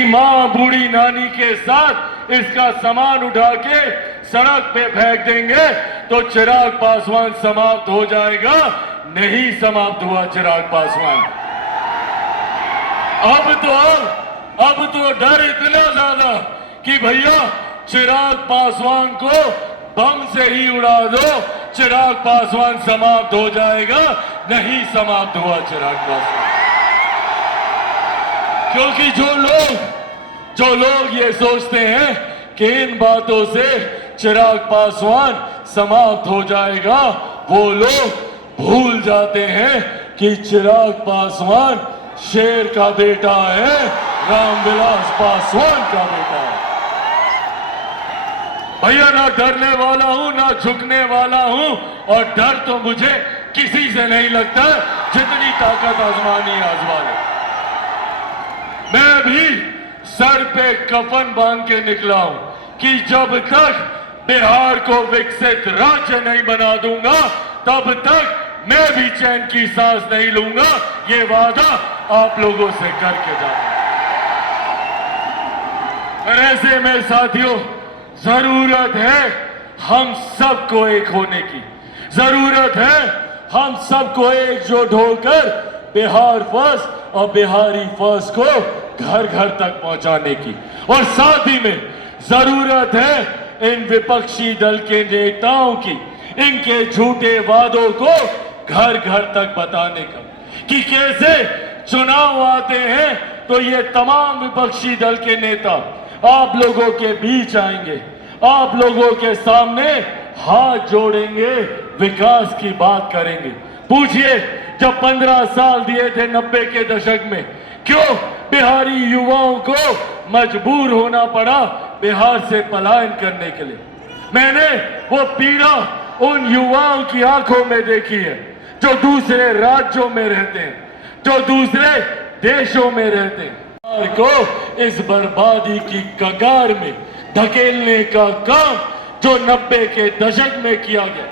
इसकी माँ बूढ़ी नानी के साथ इसका सामान उठा के सड़क पे फेंक देंगे तो चिराग पासवान समाप्त हो जाएगा। नहीं समाप्त हुआ चिराग पासवान। अब तो डर इतना ज्यादा कि भैया चिराग पासवान को बम से ही उड़ा दो, चिराग पासवान समाप्त हो जाएगा। नहीं समाप्त हुआ चिराग पासवान, क्योंकि जो लोग ये सोचते हैं कि इन बातों से चिराग पासवान समाप्त हो जाएगा, वो लोग भूल जाते हैं कि चिराग पासवान शेर का बेटा है, रामविलास पासवान का बेटा है। भैया ना डरने वाला हूं ना झुकने वाला हूं, और डर तो मुझे किसी से नहीं लगता, जितनी ताकत आजमानी आजमा ले। मैं भी सर पे कफन बांध के निकला हूं कि जब तक बिहार को विकसित राज्य नहीं बना दूंगा तब तक मैं भी चैन की सांस नहीं लूंगा। ये वादा आप लोगों से करके जाऊंगा। और ऐसे में साथियों, जरूरत है हम सबको एक होने की, जरूरत है हम सबको एकजुट होकर बिहार फर्स्ट और बिहारी फर्स्ट को घर घर तक पहुंचाने की। और साथ ही में जरूरत है इन विपक्षी दल के नेताओं की इनके झूठे वादों को घर घर तक बताने का, कि कैसे चुनाव आते हैं तो ये तमाम विपक्षी दल के नेता आप लोगों के बीच आएंगे, आप लोगों के सामने हाथ जोड़ेंगे, विकास की बात करेंगे। पूछिए, जब 15 साल दिए थे 90 के दशक में, क्यों बिहारी युवाओं को मजबूर होना पड़ा बिहार से पलायन करने के लिए? मैंने वो पीड़ा उन युवाओं की आंखों में देखी है जो दूसरे राज्यों में रहते हैं, जो दूसरे देशों में रहते हैं। बिहार को इस बर्बादी की कगार में धकेलने का काम जो 90 के दशक में किया गया,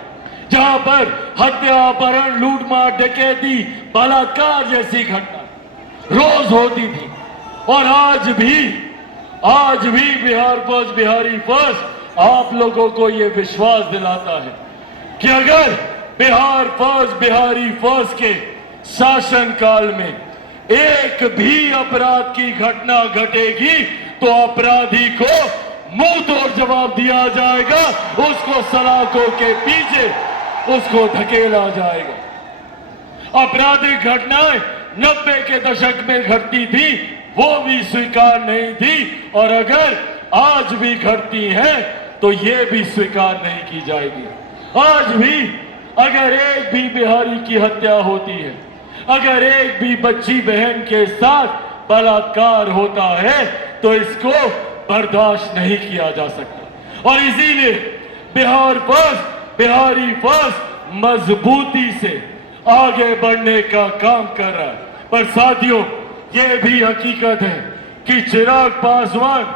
जहां पर हत्या, अपहरण, लूटमार, डकैती, बलात्कार जैसी घटना रोज होती थी। और आज भी बिहार फर्स्ट, बिहारी फर्स्ट आप लोगों को यह विश्वास दिलाता है कि अगर बिहार फर्स्ट, बिहारी फर्स्ट के शासन काल में एक भी अपराध की घटना घटेगी तो अपराधी को मुंह तोड़ जवाब दिया जाएगा, उसको सलाखों के पीछे उसको धकेला जाएगा। आपराधिक घटनाएं 90 के दशक में घटती थी, वो भी स्वीकार नहीं थी, और अगर आज भी घटती है तो ये भी स्वीकार नहीं की जाएगी। आज भी अगर एक भी बिहारी की हत्या होती है, अगर एक भी बच्ची बहन के साथ बलात्कार होता है तो इसको बर्दाश्त नहीं किया जा सकता। और इसीलिए बिहार फर्स्ट, बिहारी फर्स्ट मजबूती से आगे बढ़ने का काम कर रहा है। पर साथियों, ये भी हकीकत है कि चिराग पासवान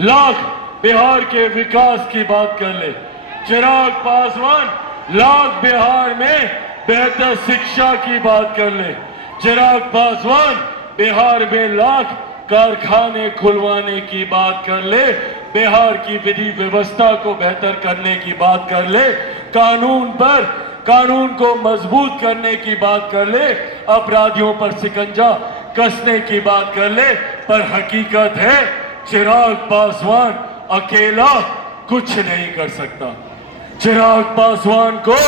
लाख बिहार के विकास की बात कर ले, चिराग पासवान लाख बिहार में बेहतर शिक्षा की बात कर ले, चिराग पासवान बिहार में लाख कारखाने खुलवाने की बात कर ले, बिहार की विधि व्यवस्था को बेहतर करने की बात कर ले, कानून को मजबूत करने की बात कर ले, अपराधियों पर शिकंजा कसने की बात कर ले। पर हकीकत है चिराग पासवान अकेला कुछ नहीं कर सकता। चिराग पासवान को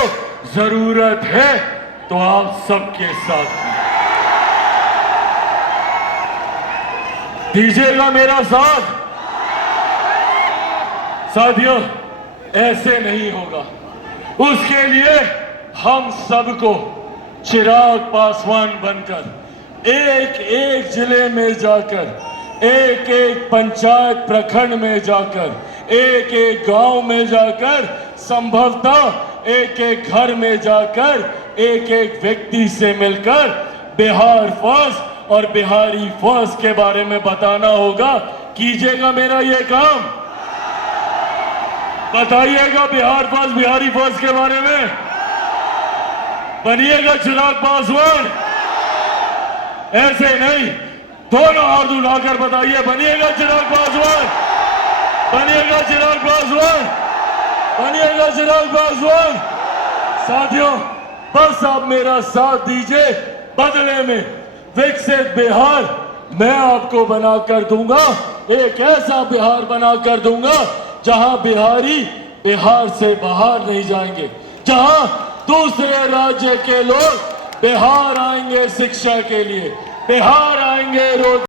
जरूरत है तो आप सबके साथ दीजिएगा मेरा साथ। साथियों, ऐसे नहीं होगा। उसके लिए हम सबको चिराग पासवान बनकर एक एक जिले में जाकर, एक एक पंचायत प्रखंड में जाकर, एक एक गांव में जाकर, संभवतः एक एक घर में जाकर, एक एक व्यक्ति से मिलकर बिहार फर्स्ट और बिहारी फर्स्ट के बारे में बताना होगा। कीजिएगा मेरा ये काम? बताइएगा बिहार फर्स्ट, बिहारी फर्स्ट के बारे में? बनिएगा चिराग पासवान? ऐसे नहीं, दोनों हाथ उठाकर बताइए, बनिएगा चिराग पासवान, बनिएगा चिराग पासवान, बनिएगा चिराग पासवान। साथियों, बस आप मेरा साथ दीजिए, बदले में विकसित बिहार मैं आपको बनाकर दूंगा। एक ऐसा बिहार बनाकर दूंगा जहां बिहारी बिहार से बाहर नहीं जाएंगे, जहां दूसरे राज्य के लोग बिहार आएंगे शिक्षा के लिए, बिहार आएंगे रोज